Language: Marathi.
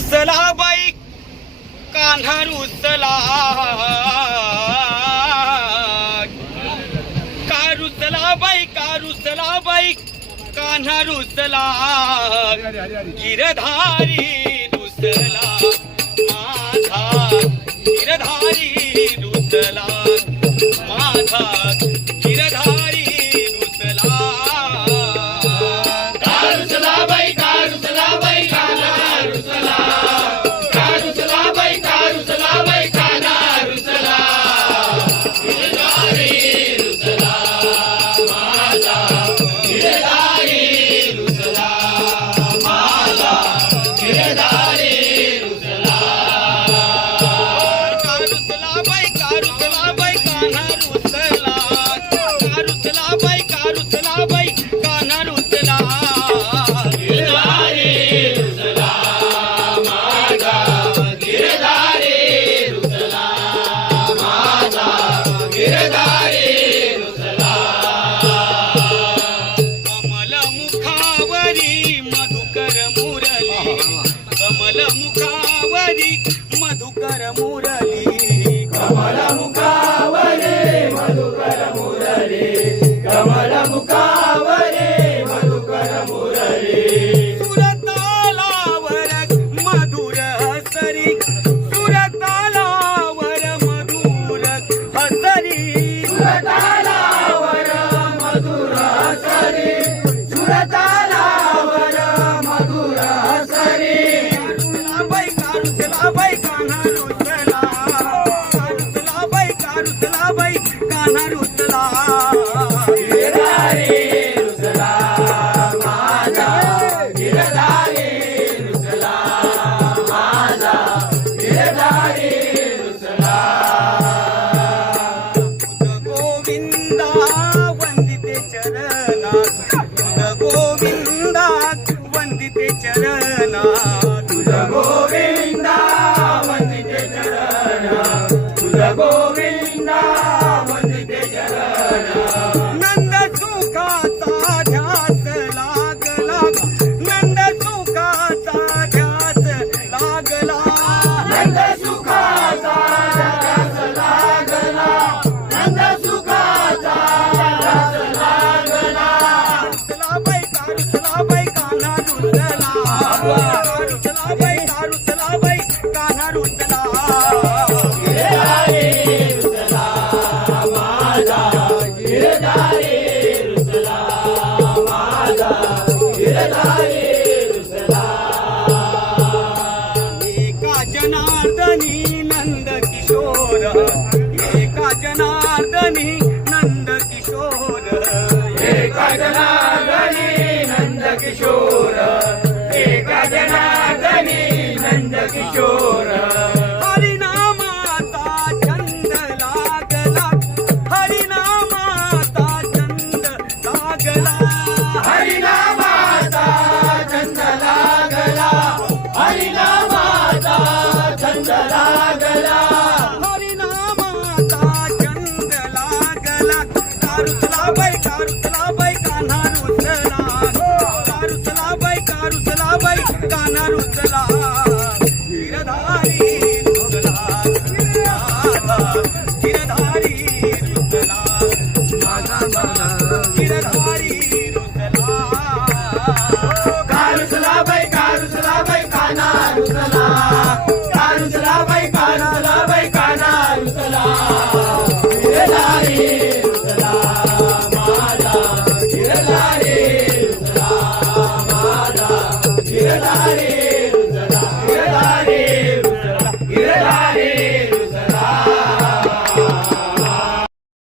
रुसला बाई कान्हा रुसला का रुसला बाई कान्हा रुसला गिरधारी रुसला माझा गिरधारी रुसला माझा गिरधारी रुसला रुसला बाई कान्हा रुसला रुसला बाई कान्हा रुसला गिरधारी रुसला माझा गिरधारी रुसला माझा गिरधारी रुसला रुसला बाई कान्हा रुसला रुसला बाई कान्हा रुसला गिरधारी रुसला माझा गिरधारी रुसला माझा गिरधारी रुसला कमल मुखावरी मधुकर मुरली कमल मुखावरी मधुकर मुरली कमल मुखावरे मधुकर मुरली कमल मुखावरे मधुकर मुरली सुरतालावर मधुर हसरी सुरतालावर मधुर हसरी सुरतालावर मधुर हसरी सुरतालावर मधुर हसरी रुसला बाई कान्हा रुसला रुसला बाई कान्हा रुसला गिरधारी रुसला माझा गिरधारी रुसला माझा गिरधारी रुसला गोविंदा वंदिते चरणा गोविंदा वंदिते चरणा तुझ गोविंदा वंदिते चरण तुझ गोविंदा वंदिते चरण नंद सुखाचा ध्यास लागला नंद सुखाचा ध्यास लागला नंद सुखाचा रस लागला नंद सुखाचा रस लागला रुसला बाई कान्हा रुसला रुसला बाई कान्हा रुसला गिरधारी रुसला माझा गिरधारी रुसला माझा गिरधारी रुसला एका जनार्दनी नंद किशोर एका जनार्दनी नंद किशोर एका जनार्दनी नंद किशोर एका जनार्दनी नंद किशोर हरिनामाचा छंद लागला हरिनामाचा छंद लागला हरिनामाचा छंद लागला हरिनामाचा छंद लागला हरिनामाचा छंद लागला रुसला बाई कान्हा रुसला रुसला बाई कान्हा रुसला